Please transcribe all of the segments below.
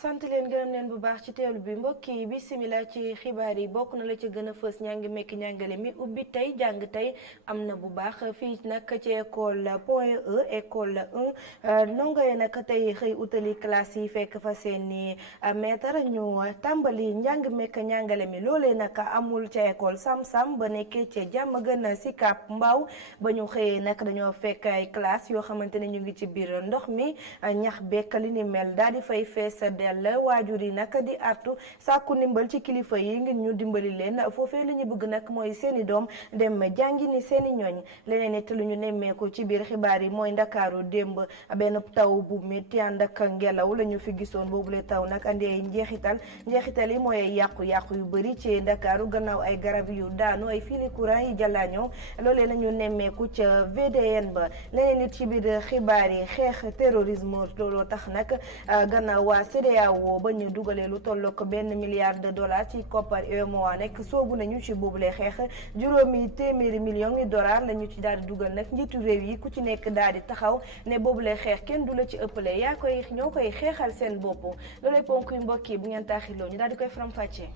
sant leen gërëm leen bu baax ci teewlu bi mbokk yi bisimilah ci xibaar yi bokk na la ci gën a fës ñangi mekk ñàngale mi ubbi tey jàng tey am na bu baax fii nag ci école point E école 1 ndongo yi nag tey xëy utali classe yi fekk fa seeni maître ñu tàmbali njàng mekk ñàngale mi loolee nag amul ca école Sam-Sam ba nekkee ca jàmm gën Sicap Mbao ba ñu xëyee nag dañoo fekk ay classe yoo xamante ne ñu ngi ci biir ndox mi ñax bekk li ni mel daal di fay fees dell waajur yi nag di artu sàkku ndimbal ci kilifa yi ngir ñu dimbali leen foofee li ñu bëgg nag mooy seeni doom dem jàngi ni seeni ñooñ leneen it lu ñu nemmeeku ci biir xibaar yi mooy ndakaaru démb benn taw bu métti ànd ak ngelaw la ñu fi gisoon boobule taw nag andi ay njeexital yi mooy ay yàqu-yàqu yu bëri ci ndakaaru gannaaw ay garab yu daanu ay fili courant yi jàllaañoo loolee la ñu nemmeeku ca VDN ba leneen it ci biir xibaar yi xeex terrorisme looloo tax nag gannaaw waa CEDEAO ba ñu dugalee lu toll ko $1 milliard ci koppar UEMOA nekk soobu nañu ci boobule xeex $800 millions la ñu ci daal di dugal nag njiitu réew yi ku ci nekk daal di taxaw ne boobule xeex kenn du la ci ëppale ñoo koy xeexal seen bopp loolay ponk yu mbokk yi bu ngeen taaxiloo ñu daal di koy faram-fàccee.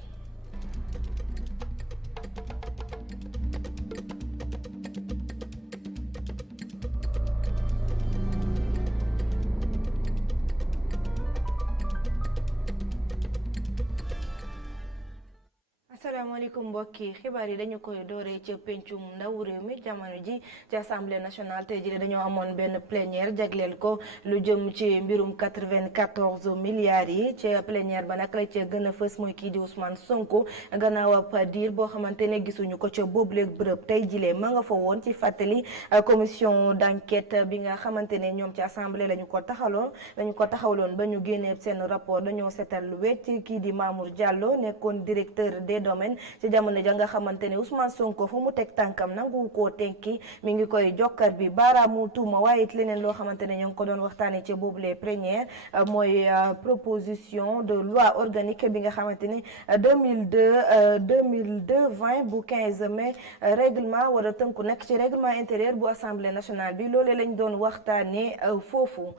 asalaamaaleykum mbokki xibaar yi dañu koy dooree ca pencum ndaw réew mi jamono ji ci assemblée nationale tey jii dañoo amoon benn plénière jagleel ko lu jëm ci mbirum 94 milliards yi ci plénière ba nag la ca gën a fës mooy kii di Ousmane Sonko gannaaw ab diir boo xamante ne gisuñu ko ca boobuleeg bërëb tey jilee ma nga fa woon ci fàttali commission d'enquête bi nga xamante ne ñoom ci assemblée lañu ko taxawloon ba ñu génnee seen rapport dañoo seetal lu wecc kii di Mamour Diallo nekkoon directeur des domaines ci jamono ja nga xamante ne Ousmane Sonko fu mu teg tànkam nangu koo tekki mi ngi koy jokkar bi baaraamu tuuma waaye it leneen loo xamante ne ñoo ngi ko doon waxtaanee ci boobule plénière mooy proposition de loi organique bi nga xamante ni 2020 bu 15 mai règlement war a tënku nekk ci règlement intérieur bu assemblée nationale bi loolee lañ doon waxtaanee foofu.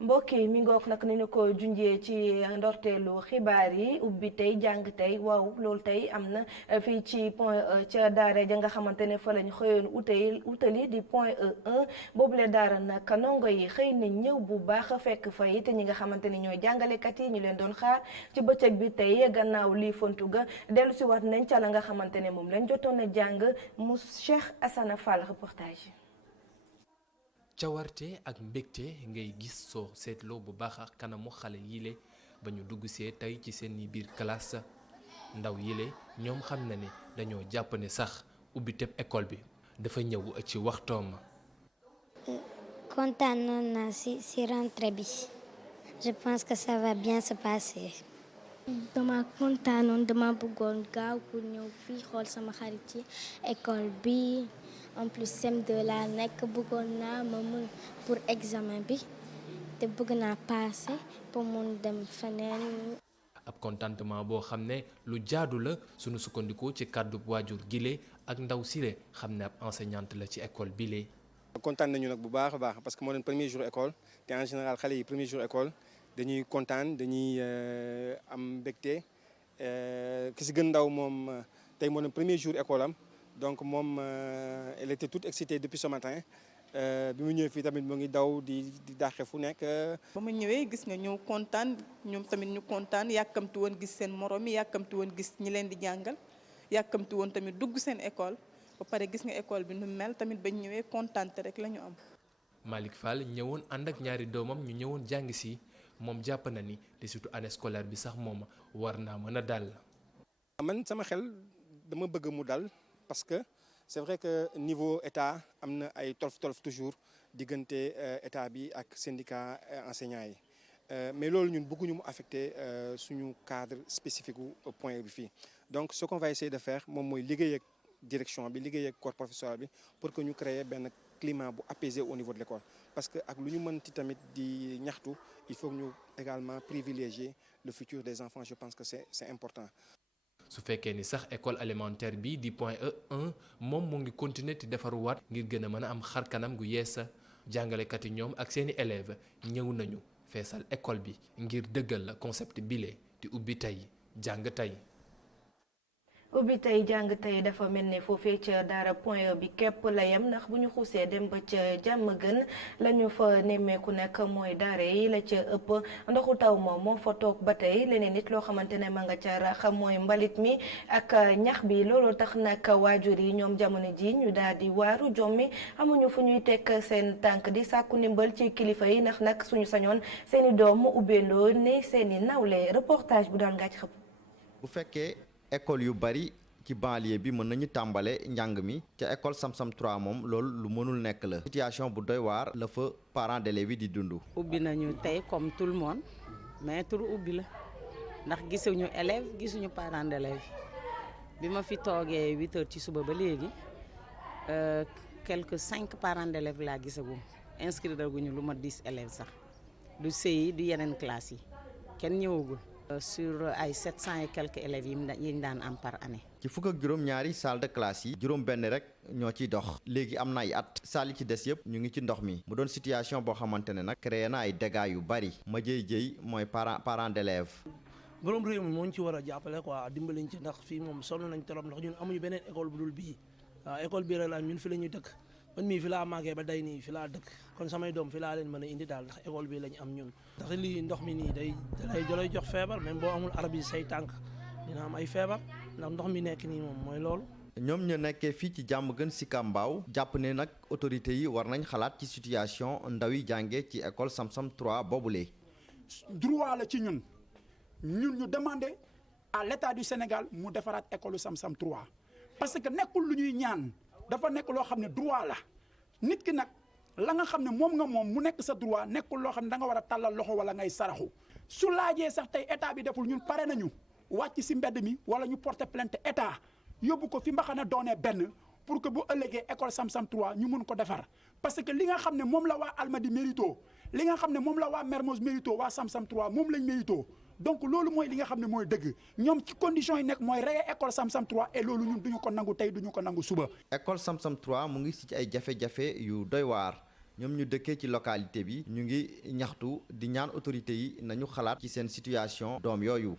mbokk yi mi ngoog nag ni ñu ko junjee ci ndorteelu xibaar yi ubbi tey jàng tey waaw loolu tey am na fii ci point E ca daara ja nga xamante ne fa lañ xëyoon utali di point E1 boobule daara nag ndongo yi xëy na ñëw bu baax fekk fa it ñi nga xamante ni ñooy jàngalekat yi ñu leen doon xaar ci bëccëg bi tey gannaaw lii fontu ga dellu si waat nañ ca la nga xamante ne moom lañ jotoon a jàng mu Cheikh Assane Fall reportage. cawarte ak mbégte ngay gis soo seetloo bu baax ak kanamu xale yile ba ñu dugg see tey ci seen biir classe ndaw yile ñoom xam na ne dañoo jàpp ne sax ubbi teb école bi dafa ñëw ci waxtoom. kontaan naa si rentrée bi je pense que ça va bien se passer. dama kontaanoon dama bëggoon gaaw pour ñëw fii xool sama xarit ci école bi. en plus CM2 laa nekk bëggoon naa ma mun pour examen bi te bëgg naa passé pour mun dem feneen. ab contentement boo xam ne lu jaadu la sunu sukkandikoo ci kàddu waajur gile ak ndaw sile xam ne ab enseignante la ci école bile. kontaan nañu nag bu baax a baax parce que moo doon premier jour école te en général xale yi premier jour école dañuy kontaan dañuy am mbégte ki si gën ndaw moom tey moo doon premier jour école am. donc moom elle était toute excitée depuis ce matin bi mu ñëwee fii tamit mu ngi daw di dàqe fu nekk. ba ma ñëwee gis nga ñëw kontaan ñoom tamit ñu kontaan yàkkamti woon gis seen morom yi yàkkamti woon gis ñi leen di jàngal yàkkamti woon tamit dugg seen école ba pare gis nga école bi nu mel tamit bañ ñëwee kontaan te rek la ñu am. Malick Fall ñëwoon ànd ak ñaari doomam ñu ñëwoon jàng si moom jàpp na ni li surtout année scolaire bi sax moom war naa mën a dal. man sama xel dama bëgg mu dal. parce que c'est vrai que niveau état am na ay tolof toujours diggante état bi ak syndicat enseignants yi mais loolu ñun bëgguñu mu affecter suñu cadre spécifique au point bi fii donc ce qu'on va essayer de faire moom mooy liggéey ak direction bi liggéey ak corps professoral bi pour que ñu créer benn climat bu apaisé au niveau de l'école parce que ak lu ñu mënti tamit di ñaxtu il faut que ñu également privilégier le futur des enfants je pense que c'est important. su fekkee ni sax école élémentaire bi di point E1 moom mu ngi continuer di defaruwaat ngir gën a mën a am xar kanam gu yeesa jàngalekat yi ñoom ak seeni élèves ñëw nañu feesal école bi ngir dëggal la concept bile di ubbi tey jàng tey. ubbi tey jàng tey dafa mel ne foofee ca daara point E bi képp la yem ndax bu ñu xuusee dem ba ca jàmm gën la ñu fa nemmeeku nag mooy daara yi la ca ëpp ndoxu taw moom moo fa toog ba tey leneen nit loo xamante ne ma nga ca rax mooy mbalit mi ak ñax bi loolu tax nag waajur yi ñoom jamono ji ñu daal di waaru jommi amuñu fu ñuy teg seen tànk di sàkku ndimbal ci kilifa yi ndax nag suñu sañoon seeni doom mu ubbeendoo ni seeni nawle reportage bu daan ngàcc xëpp. bu fekkee école yu bari ci banlieue bi mën nañu tàmbale njàng mi ca école Sam-Sam 3 moom loolu lu mënul nekk la situation bu doy waar la fa parents d'élèves yi di dund. ubbi nañu tey comme tout le monde mais tur ubbi la ndax gisuñu élève gisuñu parents d'élèves bi ma fi toogee 8 heures ci suba ba léegi quelques 5 parents d'élèves laa gisagum inscrire guñu lu ma 10 élèves sax du CI du yeneen classes yi kenn ñëwagul. sur ay 700 et quelques élèves yi ñu daan am par année. ci fukk ak juróom-ñaari salle de classe yi juróom-benn rek ñoo ciy dox léegi am na ay at salle yi ci des yëpp ñu ngi ci ndox mi mu doon situation boo xamante ne nag créé na ay dégâts yu bari ma jëy mooy parents d'élèves. borom réew mi moo ñu ci war a jàppale quoi dimbaliñ ci ndax fii moom sonn nañ trop ndax ñun amuñu beneen école bu dul bii waaw école bii rek la ñun fi la ñuy dëkk man mii fi laa màggee ba day nii fi laa dëkk kon samay doom fi laa leen mën a indi daal ndax école bii lañ am ñun. ndax lii ndox mi nii dalay jox feebar même boo amul arab yi say tànk dina am ay feebar ndax ndox mi nekk nii moom mooy loolu. ñoom ñu nekkee fii ci jàmm gën Sicap Mbao jàpp ne nag autorités yi war nañ xalaat ci situation ndaw yi jàngee ci école Sam-Sam 3 boobule. droit la ci ñun ñu demander à l'état du Sénégal mu defaraat école Sam-Sam 3 parce que nekkul lu ñuy ñaan dafa nekk loo xam ne droit la nit ki nag la nga xam ne moom mu nekk sa droit nekkul loo xam ne da nga war a tàllal loxo wala ngay saraxu su laajee sax tey état bi deful ñun pare nañu wàcc si mbedd mi wala ñu porter plainte état yóbbu ko fi mbaxana doonee benn pour que bu ëllëgee école Sam-Sam 3 ñu mun ko defar parce que li nga xam ne moom la waa Almadies mérito li nga xam ne moom la waa Mermoz mérito waa Sam-Sam 3 moom lañ mérito donc loolu mooy li nga xam ne mooy dëgg ñoom ci conditions yi nekk mooy reye école Sam-Sam 3 et loolu ñun duñu ko nangu tey duñu ko nangu suba. école Sam-Sam 3 mu ngi ci ay jafe-jafe yu doy waar ñoom ñu dëkkee ci localité bi ñu ngi ñaxtu di ñaan autorité yi nañu xalaat ci seen situation doom yooyu.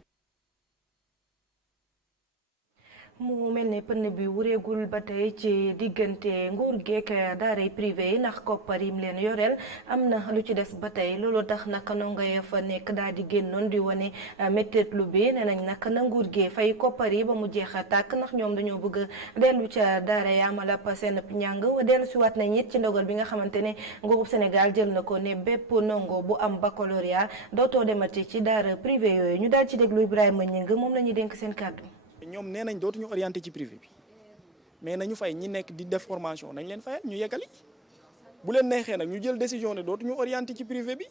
mu mel ne pënn bi wureegul ba tey ci diggante nguur geek daaray privé yi ndax koppar yim leen yoreel am na lu ci des ba tey loolu tax naka ndongo ya fa nekk daal di génnoon di wane méttiitlu bi nee nañ nag na nguur gee fay koppar yi ba mu jeex a tàkk ndax ñoom dañoo bëgg a dellu ca daara ya amal ab seen njàng dellu si waat nañ it ci ndogal bi nga xamante ne nguurub Sénégal jël na ko ne bépp ndongo bu am baccalauréat dootoo demati ci daara privé yooyu ñu daal ci déglu Ibrahima Ñing moom la ñuy dénk seen kàddu. ñoom nee nañ dootuñu orienté ci privé bi mais nañu fay ñi nekk di def formation nañ leen fayal ñu yeggali bu leen neexee nag ñu jël décision ne dootuñu orienté ci privé bi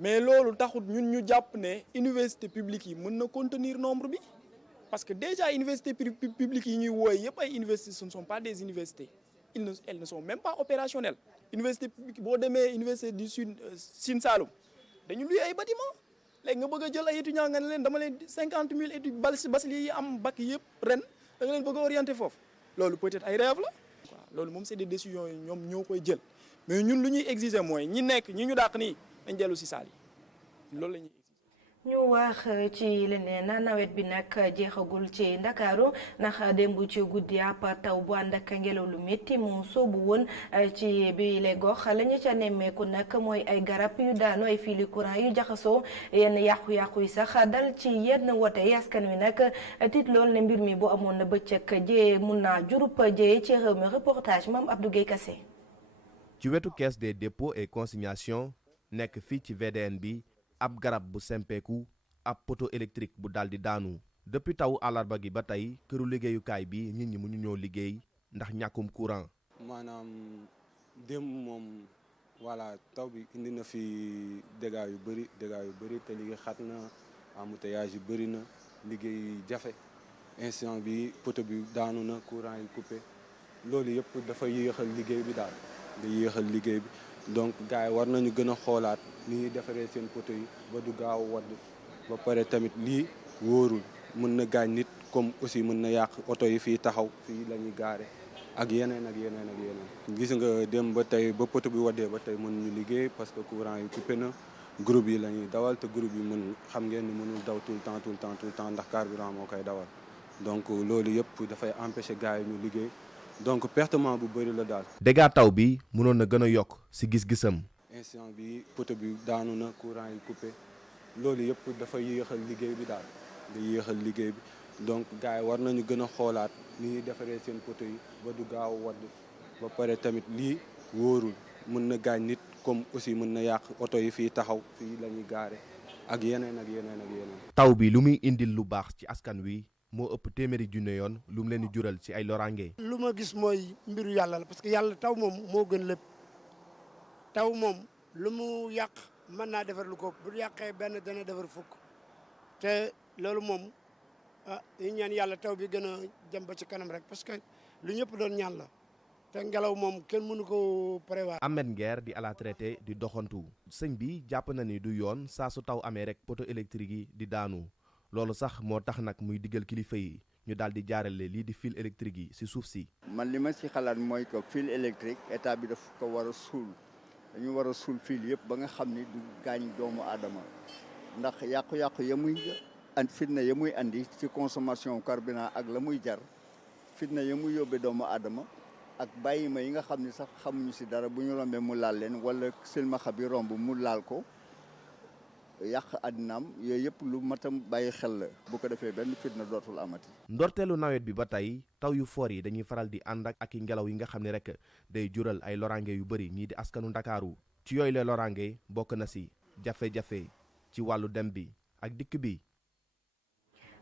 mais loolu taxut ñun ñu jàpp ne université publique yi mën na contenir nombre bi parce que déjà université publique yi ñuy wooye yëpp ay universités ce ne sont pas des universités elles ne sont même pas opérationnelles université publique boo demee université du sud Sine Saloum dañu luy ay bâtiment léegi nga bëgg a jël ay étudiants nga ne leen dama leen 50 000 étudiants bacheliers yi am bac yëpp ren da nga leen bëgg a orienté foofu loolu peut-être ay rêve la quoi loolu moom c'est des décisions yi ñoom ñoo koy jël mais ñun lu ñuy exiger mooy ñi nekk ñi ñu dàq nii dañ dellu si saal yi loolu la ñuy ñu wax ci leneen nawet bi nag jeexagul ci Ndakaaru ndax démb ci guddi ab taw bu ànd ak ngelaw lu métti mu soobu woon ci bi le gox la ñu ca nemmeeku nag mooy ay garab yu daanu ay fili courant yu jaxasoo yenn yàqu-yàqu yi sax dal ci yenn wote askan wi nag tiit lool ne mbir mi bu amoon na bëccëg jee mun naa jurup jee ci réew mi reportage Mame Abdou Guèye Kassé. ci wetu caisse des dépôts et consignation nekk fii ci VDN bi. ab garab bu sempeeku ab poteau électrique bu daldi daanu depuis taw àllarba gi ba tey këru liggéeyukaay bi nit ñi mu ñu ñoo liggéey ndax ñàkkum courant. maanaam démb moom voilà taw bi indi na fi dégâts yu bëri te liggéey xat na embouteillage yu bëri na liggéey jafe instant bi poteau bi daanu na courant yi coupé loolu yëpp dafa yéexal liggéey bi daal da yéexal liggéey bi. donc gars yi war nañu gën a xoolaat ni ñuy defaree seen poteau yi ba du gaaw wadd ba pare tamit lii wóorul mën na gaañ nit comme aussi mën na yàq oto yi fii taxaw fii la ñuy gaare ak yeneen ak yeneen ak yeneen. gis nga dem ba tey ba poteau bi waddee ba tey mënuñu liggéey parce que courant yi coupé na groupe yi la ñuy dawal te groupe yi mënul xam ngeen ni mënul daw tout le temps ndax carburant moo koy dawal donc loolu yëpp dafay empêcher gars yi ñu liggéey donc pertement bu bëri la daal. dégâts taw bi mënoon na gën a yokk ci gis-gisam. instant bi poteau bi daanu na courant yi coupé loolu yëpp dafa yéexal liggéey bi daal da yéexal liggéey bi donc gars yi war nañu gën a xoolaat ni ñuy defaree seen poteau yi ba du gaaw wadd ba pare tamit lii wóorul mën na gaañ nit comme aussi mën na yàq oto yi fii taxaw fii la ñuy gaare ak yeneen ak yeneen ak yeneen. taw bi lu muy indil lu baax ci askan wi moo ëpp téeméeri junne yoon lu mu leen di jural ci ay loraange. lu ma gis mooy mbiru yàlla la parce que yàlla taw moom moo gën lépp taw moom lu mu yàq mën naa defar lu ko bu yàqee benn dana defar fukk te loolu moom ñu ñaan yàlla taw bi gën a jëm ba ci kanam rek parce que lu ñëpp doon ñaan la te ngelaw moom kenn mënu ko prévoir. Ahmed Nguer di à la traité di doxantu sëñ bi jàpp na ni du yoon saa su taw amee rek poteau électrique yi di daanu loolu sax moo tax nag muy diggal kilifa yi ñu daal di jaarale lii di fil électrique yi ci suuf si. man li ma ci xalaat mooy que fil électrique état bi daf ko war a suul dañu war a suul fil yëpp ba nga xam ni du gaañ doomu aadama ndax yàqu-yàqu ya muy fitna ya muy andi ci consommation carburant ak la muy jar fitna ya muy yóbbee doomu aadama ak bàyyi ma yi nga xam ni sax xamuñu ci dara bu ñu rombee mu laal leen wala silmaxa bi romb mu laal ko yàq àddinaam yooyu yëpp lu matam bàyyi xel la bu ko defee benn fitna dootul amati. ndorteelu nawet bi ba tey taw yu foor yi dañuy faral di ànd ak i ngelaw yi nga xam ne rek day jural ay loraange yu bëri ñii di askanu Ndakaaru ci yooyu la loraange bokk na ci jafe-jafe ci wàllu dem bi ak dikk bi.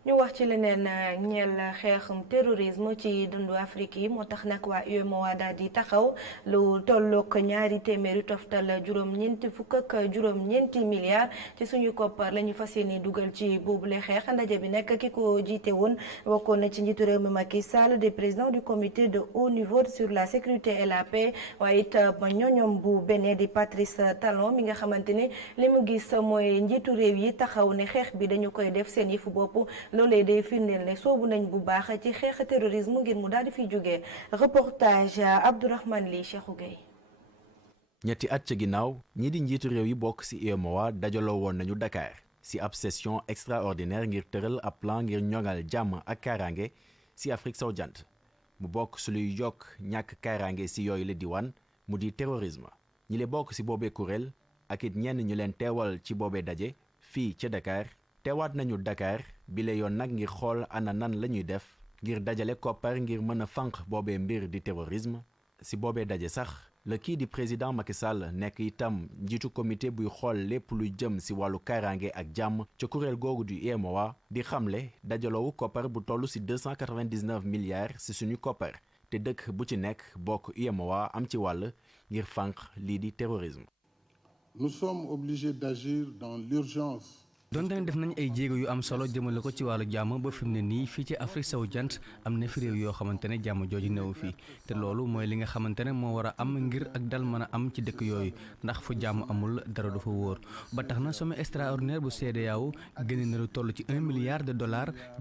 ñu wax ci leneen ñeel xeexum terrorisme ci dundu Afrique yi moo tax nag waa UEMOA daal di taxaw lu tollook ñaari téeméeri toftal juróom-ñeenti fukk ak juróom-ñeenti milliards ci suñu koppar la ñu fas yéene dugal ci boobule xeex ndaje bi nekk ki ko jiite woon bokkoon na ci njiitu réew mi Macky Sall des présidents du comité de haut niveau sur la sécurité et la paix waaye it ñoñom bu Bénin di Patrice Talon mi nga xamante ne li mu gis mooy njiitu réew yi taxaw ne xeex bi dañu koy def seen yëfu bopp. loolee day firndeel ne soobu nañ bu baax ci xeex terrorisme ngir mu daal di fiy jógee reportage Abdourahmane Ly Cheikhou Gueye. ñetti at ca ginnaaw ñii di njiitu réew yi bokk ci UEMOA dajaloo woon nañu Dakar ci ab session extraordinaire ngir tëral ab plan ngir ñoŋal jàmm ak kaaraange ci Afrique sowu jant mu bokk ci luy yokk ñàkk kaaraange ci yooyu la diwaan mu di terrorisme ñi le bokk ci boobee kuréel ak it ñenn ñu leen teewal ci boobee daje fii ca Dakar teewaat nañu Dakar bi la yoon nag ngir xool ana nan la ñuy def ngir dajale koppar ngir mën a fànq boobee mbir di terrorisme ci boobee daje sax la kii di président Macky Sall nekk itam njiitu comité buy xool lépp luy jëm ci wàllu kaaraange ak jàmm ca kuréel googu du UEMOA di xamle dajaloowu koppar bu toll ci 299 milliards ci suñu koppar te dëkk bu ci nekk bokk UEMOA am ci wàll ngir fànq lii di terrorisme. Nous sommes obligés d'agir dans l'urgence. donte ne def nañ ay jéego yu am solo jëmale ko ci wàllu jàmm ba fi mu ne nii fii ci Afrique sowu jant am na fi réew yoo xamante ne jàmm jooju néew fii te loolu mooy li nga xamante ne moo war a am ngir ak dal mën a am ci dëkk yooyu ndax fu jàmm amul dara du fa wóor ba tax na sommet extraordinaire bu CEDEAO génne na lu toll ci $1 milliard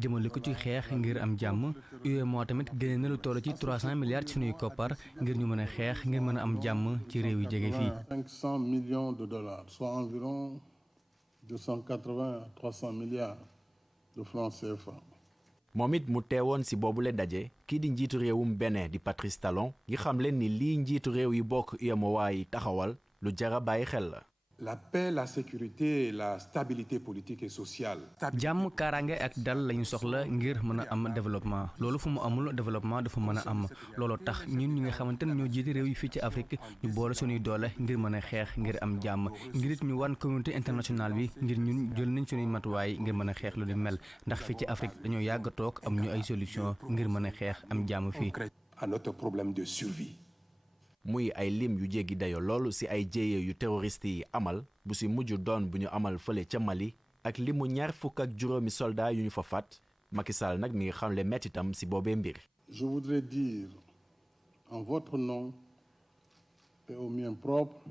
jëmale ko ci xeex ngir am jàmm UEMOA tamit génne na lu toll ci 300 milliards ci suñuy koppar ngir ñu mën a xeex ngir mën a am jàmm ci réew yu jege fii. $500 millions, soit environ 280 à 300 milliards de francs CFA. moom it mu teewoon ci boobule daje kii di njiitu réewum Bénin di Patrice Talon ngi xam leen ni lii njiitu réew yi bokk UEMOA yi taxawal lu jara bàyyi xel la. La paix, la sécurité et la stabilité politique et sociale. jàmm kaaraange ak dal lañu soxla ngir mën a am développement loolu fu mu amul développement dafa mën a am loolu tax ñun ñi nga xamante ne ñoo jiite réew yi fii ci Afrique ñu boole suñuy doole ngir mën a xeex ngir am jàmm ngir it ñu wan communauté internationale bi ngir ñun jël nañ suñuy matuwaay ngir mën a xeex lu di mel ndax fii ci Afrique dañoo yàgg toog am ñu ay solution ngir mën a xeex am jàmm fii. À notre problème de survie. muy ay lim yu jéggi dayo loolu ci ay jéye yu terroriste yi amal bu ci mujj doon bu ñu amal fële ca Mali ak limu 25 soldat yu ñu fa faat Macky Sall nag mi ngi xamle mettitam ci boobee mbir. Je voudrais dire en votre nom et au mien propre.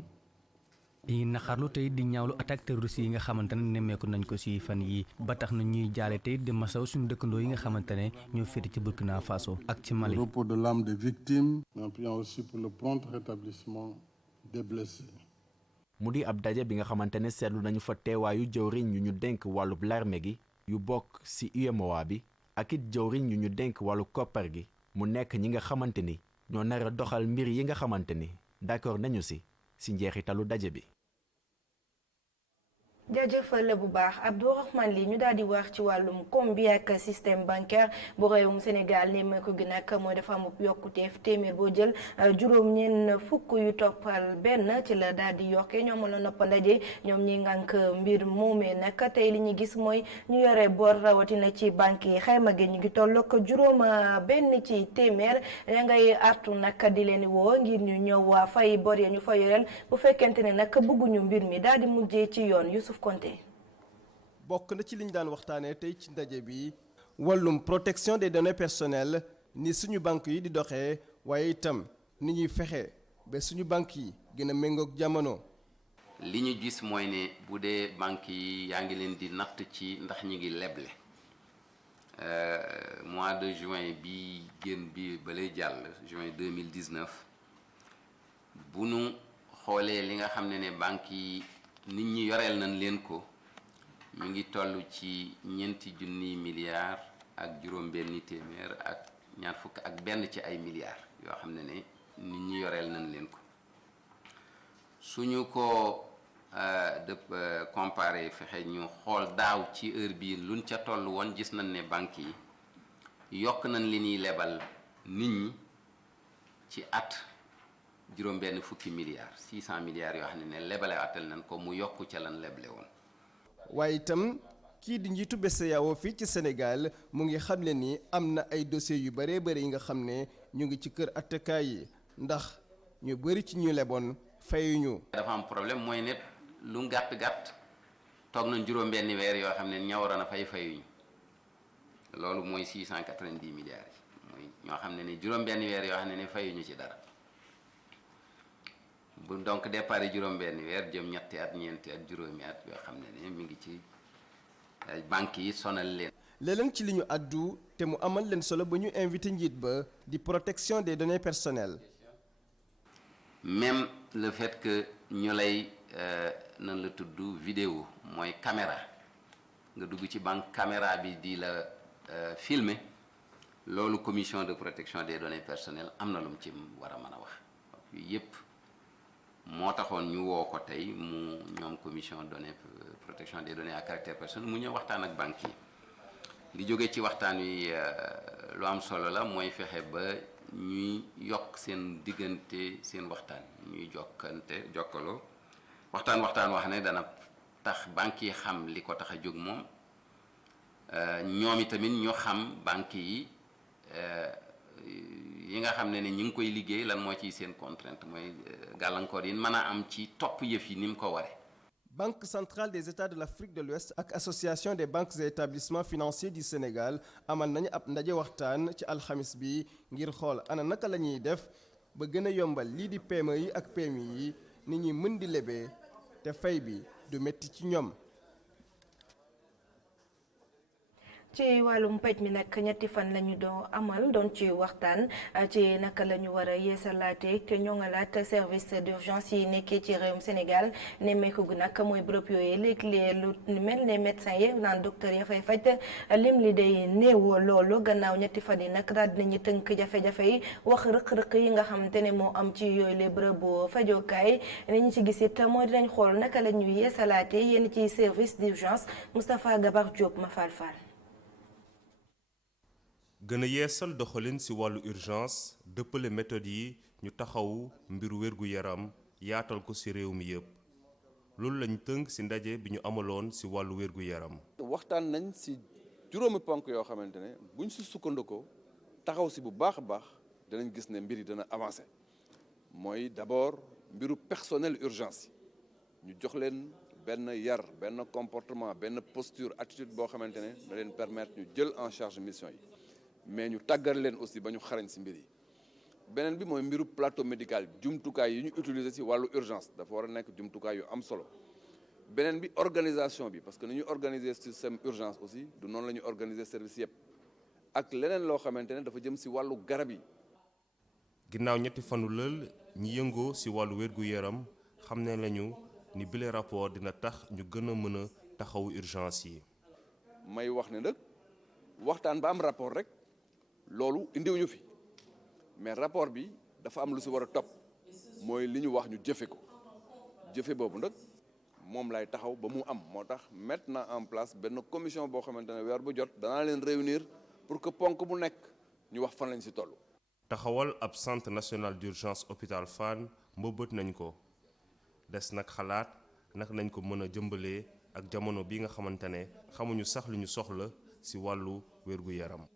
yi naqarlu tey di ñaawlu attaque terroriste yi nga xamante ne nemmeeku nañ ko ci fan yi ba tax na ñuy jaale tey di masaw suñu dëkkandoo yi nga xamante ne ñoo féete ci Burkina Faso ak ci Mali. Le repos de l'âme des victimes, mais en priant aussi pour le prompt rétablissement des blessés. mu di ab daje bi nga xamante ne seetlu nañu fa teewaayu jëwriñ yu ñu dénk wàllub l'armée gi yu bokk ci UEMOA bi ak it jëwriñ yu ñu dénk wàllu koppar gi mu nekk ñi nga xamante ni ñoo nar a doxal mbir yi nga xamante ni d'accord nañu ci njeexitalu daje bi. jaajëfal bu baax Abdourahmane li ñu daal di wax ci wàllum koom bi ak système bancaire bu réewum Sénégal ne ma ko gi nag mooy dafa am yokkuteef téeméer boo jël juróom-ñeent fukk yu toppal benn ci la daal di yokkee ñoom la nopp ndaje ñoom ñi ngànk mbir moomee nag tey li ñu gis mooy ñu yore bor rawatina ci banque yi xayma gi ñu ngi tollook juróom benn ci téeméer ya ngay artu nag di leen woo ngir ñu ñëw fay bor ya ñu fa yoreel bu fekkente ne nag bëgguñu mbir mi daal di mujjee ci yoon bokk na ci liñ daan waxtaanee tey ci ndaje bi wàllum protection des données personnelles ni suñu banque yi di doxee waaye itam ni ñuy fexe ba suñu banque yi gën a méngoog jamono. li ñu gis mooy ne bu dee banque yi yaa ngi leen di natt ci ndax ñu ngi leble mois de juin bi génn bi balay jàll juin 2019 bu nu xoolee li nga xam ne banque yi nit ñi yoreel nañ leen ko ñu ngi toll ci ñeenti junniy milliards ak juróom-benni téeméer ak ñaar fukk ak benn ci ay milliards yoo xam ne nit ñi yoreel nañ leen ko suñu ko comparé fexe ñu xool daaw ci heure bii luñ ca toll woon gis nañ ne banque yi yokk nañ li ñuy lebal nit ñi ci at juróom benn fukki milliards 600 milliards yoo xam ne lebale atal nañ ko mu yokku ca lan leble woon. waaye itam kii di njiitu BCEAO fii ci Sénégal mu ngi xamle ni am na ay dossiers yu bëree bëri yi nga xam ne ñu ngi ci kër attekaay yi ndax ñu bëri ci ñu leboon fayuñu. dafa am problème mooy ne lu gàtt toog nañ juróom benni weer yoo xam ne ña waroon a fayuñu loolu mooy 690 milliards yi mooy ñoo xam ne juróom benni weer yoo xam ne fayuñu ci dara. bu donc départ juróom benn weer jëm ñetti at ñeenti at juróomi at yoo xam ne mi ngi ci banque yi sonal leen. léeg-léeg ci li ñu àddu te mu amal leen solo ba ñu invité njiit ba di protection des données personnelles. même le fait que ñu lay nan la tudd vidéo mooy caméra nga dugg ci banque caméra bi di la filmer loolu commission de protection des données personnelles am na lu mu ci war a mën a wax yooyu yépp moo taxoon ñu woo ko tey mu ñoom commission données protection des données à caractère personnel mu ñëw waxtaan ak banque yi li jóge ci waxtaan wi lu am solo la mooy fexe ba ñuy yokk seen diggante seen waxtaan ñuy jokkaloo waxtaan wax ne dana tax banque yi xam li ko tax a jóg moom ñoom itamit ñu xam banque yi yi nga xam ne ñu ngi koy liggéey lan moo ciy seen contrainte mooy gàllankoor yi mën a am ci topp yëf yi ni mu ko waree. Banque centrale des États de l'Afrique de l'Ouest ak association des banques et établissements financiers du Sénégal amal nañu ab ndaje waxtaan ci alxamis bi ngir xool ana naka la ñuy def ba gën a yombal lii di PME yi ak PMI yi nit ñi mën di lebee te fay bi du métti ci ñoom. ci wàllum paj mi nag ñetti fan lañu doon ci waxtaan ci naka la ñu war a yeesalaate te ñoŋalaat service d'urgence yi nekkee ci réewum Sénégal nemmeeku gu nag mooy bërëb yooyu léeg-léeg lu mel ne médecin yi naan docteur ya fay faj lim li day néewoo loolu gannaaw ñetti fan yi nag daal dinañu tënk jafe-jafe yi wax rëq-rëq yi nga xamante ne moo am ci yooyu les bërëbu fajokaay ni ñu ci gis it mooy dinañ xool naka la ñuy yeesalaate yenn ci service d'urgence Moustapha Gabar Diop ma Fall. gën a yeesal doxalin ci wàllu urgence dëppale méthode yi ñu taxawu mbiru wérgu yaram yaatal ko ci réew mi yépp loolu lañ tënk ci ndaje bi ñu amaloon ci wàllu wérgu yaram. waxtaan nañ ci juróomi ponk yoo xamante ne buñ ci sukkandikoo taxaw ci bu baax a baax danañ gis ne mbir yi dana avancer mooy d'abord mbiru personnel urgence yi ñu jox leen benn yar benn comportement benn posture attitude boo xamante ne da leen permettre ñu jël en charge mission yi. mais ñu tàggat leen aussi ba ñu xarañ ci mbir yi beneen bi mooy mbiru plateau médical jumtukaay yi ñu utiliser ci wàllu urgence dafa war a nekk jumtukaay yu am solo beneen bi organisation bi parce que ni ñu organiser système urgence aussi du noonu la ñu organiser service yëpp ak leneen loo xamante ne dafa jëm ci wàllu garab yi. ginnaaw ñetti fanu lël ñi yëngoo ci wàllu wérgu yaram xam ne lañu ni bile rapport dina tax ñu gën a mën a taxawu urgence yi. may wax ne nag waxtaan ba am rapport rek loolu indiwuñu fi mais rapport bi dafa am lu si war a topp mooy li ñu wax ñu jëfe ko jëfe boobu nag moom lay taxaw ba mu am moo tax mettre na en place benn commission boo xamante ne weer bu jot danaa leen réunir pour que ponk bu nekk ñu wax fan lañ si toll. taxawal ab centre national d'urgence hôpital Fann mbëbët nañ ko des nag xalaat nag nañ ko mën a jëmbalee ak jamono bi nga xamante ne xamuñu sax lu ñu soxla ci wàllu wér-gu-yaram.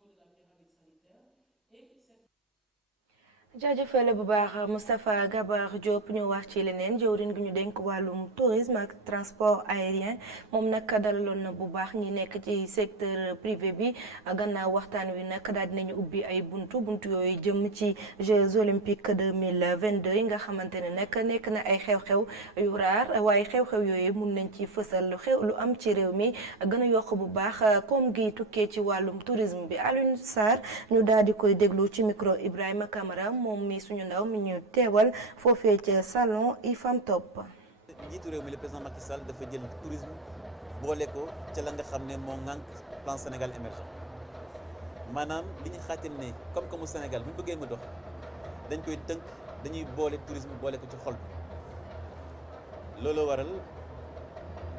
jaajëfal bu baax Moustapha Gabar Diop ñu wax ci leneen jëwriñ gi ñu dénk wàllum tourisme ak transport aérien moom nag dalaloon na bu baax ñi nekk ci secteur privé bi gannaaw waxtaan wi nag daal dinañu ubbi ay buntu yooyu jëm ci Jeux olympiques 2022 yi nga xamante ne nag nekk na ay xew-xew yu raar waaye xew-xew yooyu mun nañ ci fësal lu am ci réew mi gën a yokk bu baax koom gi tukkee ci wàllum tourisme bi Alioune Sarr ñu daal di koy déglu ci micro Ibrahima Camara moom mi suñu ndaw mi ñu teewal foofee ca salon IFAM Top. njiitu réew mi le président Macky Sall dafa jël tourisme boole ko ca la nga xam ne moo ŋànk plan Sénégal émergent maanaam li ñu xaatim ne comme mu Sénégal bu ñu bëggee ma dox dañ koy tënk dañuy boole tourisme boole ko ci xol bi looloo waral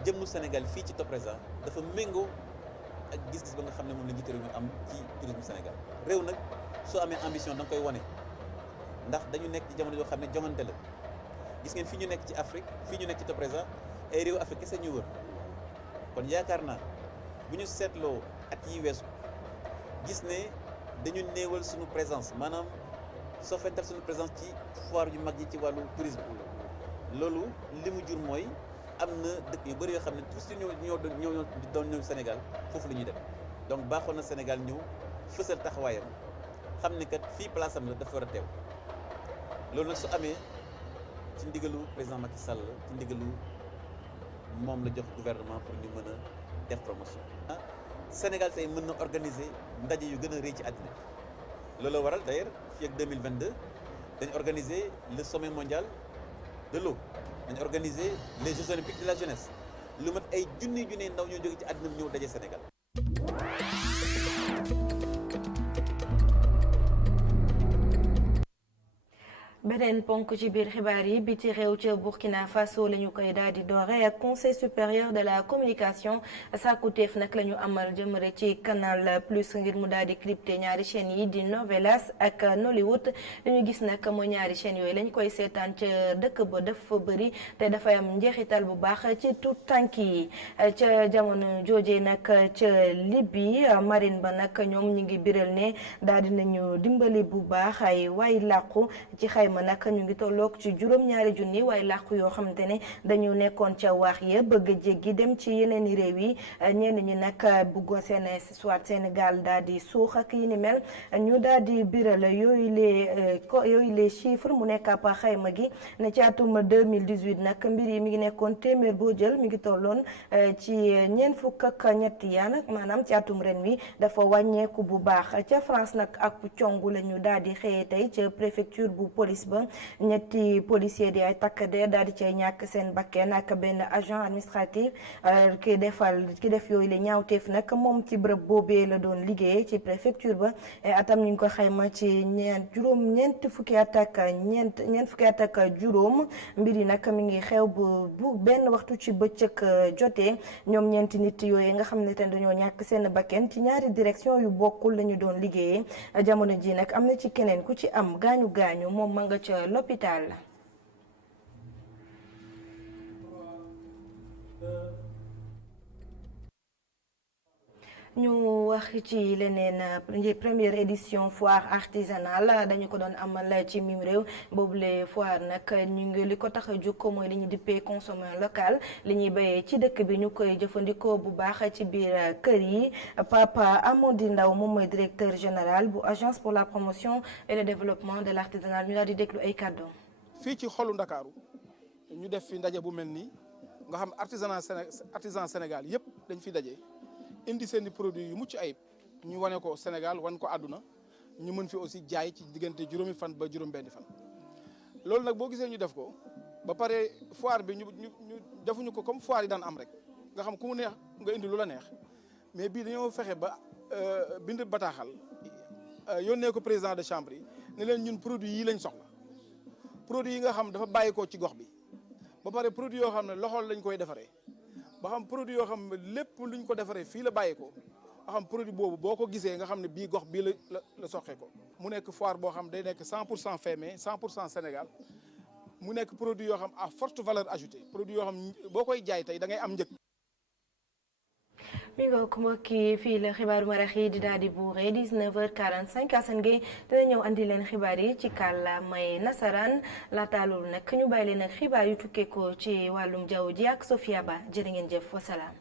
jëmmu Sénégal fii ci Topresa dafa méngoo ak gis-gis ba nga xam ne moom la njiitu réew mi am ci tourisme Sénégal réew nag soo amee ambition da nga koy wane. ndax dañu nekk ci jamono yoo xam ne jongante la gis ngeen fii ñu nekk ci Afrique fii ñu nekk ci Topresa ay réew Afrique kese ñu wër kon yaakaar naa bu ñu seetloo at yi weesu gis ne dañu néewal suñu présence maanaam sofental suñu présence ci foire yu mag yi ci wàllu tourisme loolu li mu jur mooy am na dëkk yu bëri yoo xam ne tous ñoo doon ñëw Sénégal foofu la ñuy dem donc baaxoon na Sénégal ñëw fësal taxawaayam xam ne kat fii place am la dafa war a teew loolu nag su amee ci ndigalu président Macky Sall ci ndigalu moom la jox gouvernement pour ñu mën a def promotion. Sénégal tey mën na organiser ndaje yu gën a rëy ci àddina loolu waral d'ailleurs fii ak 2022 dañu organiser le sommet mondial de l'eau dañu organiser les Jeux olympiques de la jeunesse lu mat ay junni ndaw ñoo jóge ci àddina bi ñëw daje Sénégal. beneen ponk ci biir xibaar yi biti réew ca Burkina Faso la ñu koy daal di doore ak conseil supérieur de la communication sàkkuteef nag la ñu amal jëmale ci Canal Plus ngir mu daal di crypté ñaari chaînes yi di Novelas ak Nollywood li ñu gis nag mooy ñaari chaînes yooyu lañ koy seetaan ca dëkk ba dafa bëri te dafay am njeexital bu baax ci tout tànk yi ca jamono joojee nag ca Libye marine ba nag ñoom ñu ngi biral ne daal di nañu dimbali bu baax ay waay làqu ci xayma nag ñu ngi tolloog ci juróom-ñaari junni waaye làqu yoo xamante ne dañu nekkoon ca waax ya bëgg a jéggi dem ci yeneen i réew yi ñenn ñi nag bëggoon soit Sénégal daal di suux ak yi ni mel ñu daal di biral yooyu les chiffres mu nekk ab xayma gi ne ci atum 2018 nag mbir yi mi ngi nekkoon téeméer boo jël mi ngi tolloon ci ñeent fukk ak ñetti yaan maanaam ci atum ren wi dafa wàññeeku bu baax ca France nag ak congu la ñu daal di xëyee tey ca préfecture bu police ba ñetti policier di ay takk der daal di cay ñàkk seen bakken ak benn agent administratif ki def yooyu la ñaawteef nag moom ci bërëb boobee la doon liggéey ci préfecture ba atam ñu ngi ko xayma ci ñeent fukki at ak juróom mbir yi nag mi ngi xew bu benn waxtu ci bëccëg jotee ñoom ñeenti nit yooyu nga xam ne te dañoo ñàkk seen bakken ci ñaari direction yu bokkul la ñu doon liggéeyee jamono ji nag am na ci keneen ku ci am gaañu moom ma nga ca l'hôpital. ñu wax ci leneen première édition foire artisanale dañu ko doon amal ci mim réew boobule foire nag ñu ngi li ko tax a jóg mooy li ñu dippee consommer local li ñuy béyee ci dëkk bi ñu koy jëfandikoo bu baax ci biir kër yi Papa Amady Ndaw moom mooy directeur général bu agence pour la promotion et le développement de l'artisanat ñu daal di déglu ay kàddoom. fii ci xolu Ndakaaru ñu def fi ndaje bu mel nii nga xam artisan Sénégal yëpp dañ fi daje. indi seen i produits yu mucc ayib ñu wane ko Sénégal wan ko àdduna ñu mën fi aussi jaay ci diggante juróomi fan ba juróom benni fan loolu nag boo gisee ñu def ko ba pare foire bi ñu defuñu ko comme foire yi daan am rek nga xam ku mu neex nga indi lu la neex mais bii dañoo fexe ba bind bataaxal yónnee ko président de chambre yi ne leen ñun produit yi lañ soxla produit yi nga xam dafa bàyyikoo ci gox bi ba pare produit yoo xam ne loxol lañ koy defaree ba xam produit yoo xam ne lépp luñ ko defaree fii la bàyyikoo ba xam produit boobu boo ko gisee nga xam ne bii gox bii la soxee ko mu nekk foire boo xam day nekk 100% Fémé 100% Sénégal mu nekk produit yoo xam à forte valeur ajoutée produit yoo xam boo koy jaay tey da ngay am njëg. mi nga ko mbokki fii la xibaaru marax yi di daal di buuree 19h45 Assane Gueye dina ñëw andi leen xibaar yi ci kàllaamay nasaraan laata loolu nag ñu bàyyi leen ak xibaar yu tukkee ko ci wàllum jaww ji ak Sofia Ba jërë ngeen jëf wasalaam.